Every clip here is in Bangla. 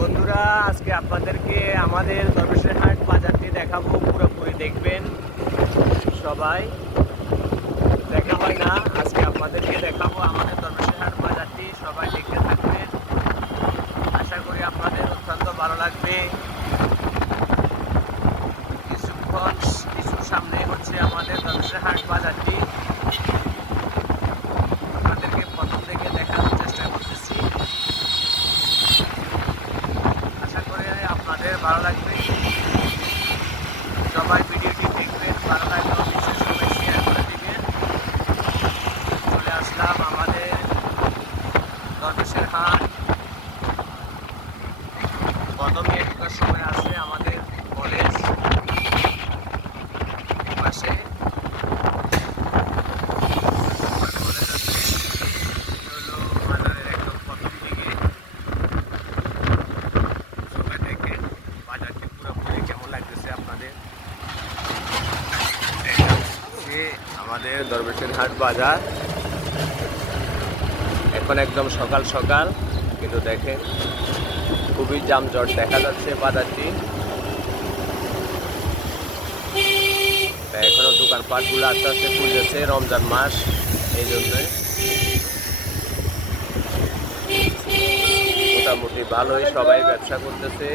বন্ধুরা, আজকে আপনাদেরকে আমাদের হাট বাজারটি দেখাবো, পুরোপুরি দেখবেন সবাই। দেখা হয় না, আজকে আপনাদেরকে দেখাবো আমাদের হাট বাজারটি, সবাই দেখতে থাকবেন। আশা করি আপনাদের অত্যন্ত ভালো লাগবে। কিছুক্ষণ, কিছু সামনে হচ্ছে আমাদের হাট বাজারটি আপনাদেরকে প্রথম থেকে দেখানোর চেষ্টা করতেছি আশা করি আপনাদের ভালো লাগবে। সবাই ভিডিওটি দেখবেন ভালো লাগলে অবশ্যই সবাই শেয়ার করে দিবেন চলে আসলাম আমাদের দরবেশের হাট প্রথমে একটা সময় আছে আমাদের কলেজ পাশে কলেজ আছে এটা হলো বাজারের একদম প্রথম দিকে সবাই দেখেন বাজারটি পুরোপুরি কেমন লাগতেছে আপনাদের এটা হচ্ছে আমাদের দরবেশের হাট বাজার। এখন একদম সকাল সকাল, কিন্তু দেখেন, খুবই জামজট দেখা যাচ্ছে বাজারটি। এখনও দোকানপাটগুলো আস্তে আস্তে খুলতেছে রমজান মাস, এই জন্যই। মোটামুটি ভালোই সবাই ব্যবসা করতেছে।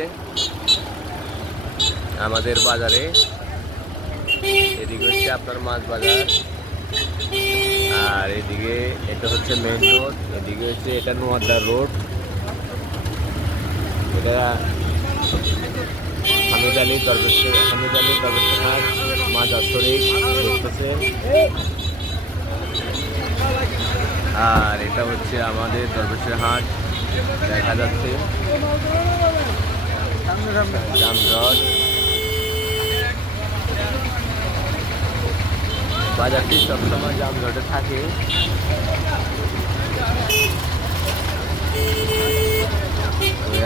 আমাদের বাজারে এদিকে হচ্ছে আপনার মাছ বাজার। আর এদিকে এটা হচ্ছে মেইন রোড এদিকে হচ্ছে এটা নোয়াদ্দার রোড এটা হামিদ আলী দরবেশের হামিদ আলী দরবেশের হাট মাজার শরীফ দেখতেছে আর এটা হচ্ছে আমাদের দরবেশের হাট দেখা যাচ্ছে। জামজট বাজারটি সবসময় জামজটে থাকে।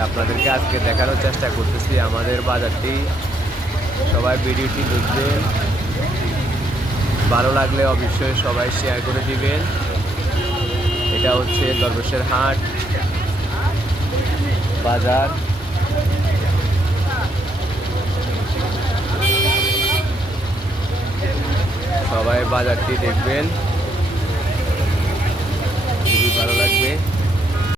আপনাদেরকে আজকে দেখানোর চেষ্টা করতেছি, আমাদের বাজারটি। সবাই ভিডিওটি দেখবেন। ভালো লাগলে অবশ্যই সবাই শেয়ার করে দিবেন। এটা হচ্ছে দরবেশের হাট, বাজার সবাই বাজারটি দেখবেন।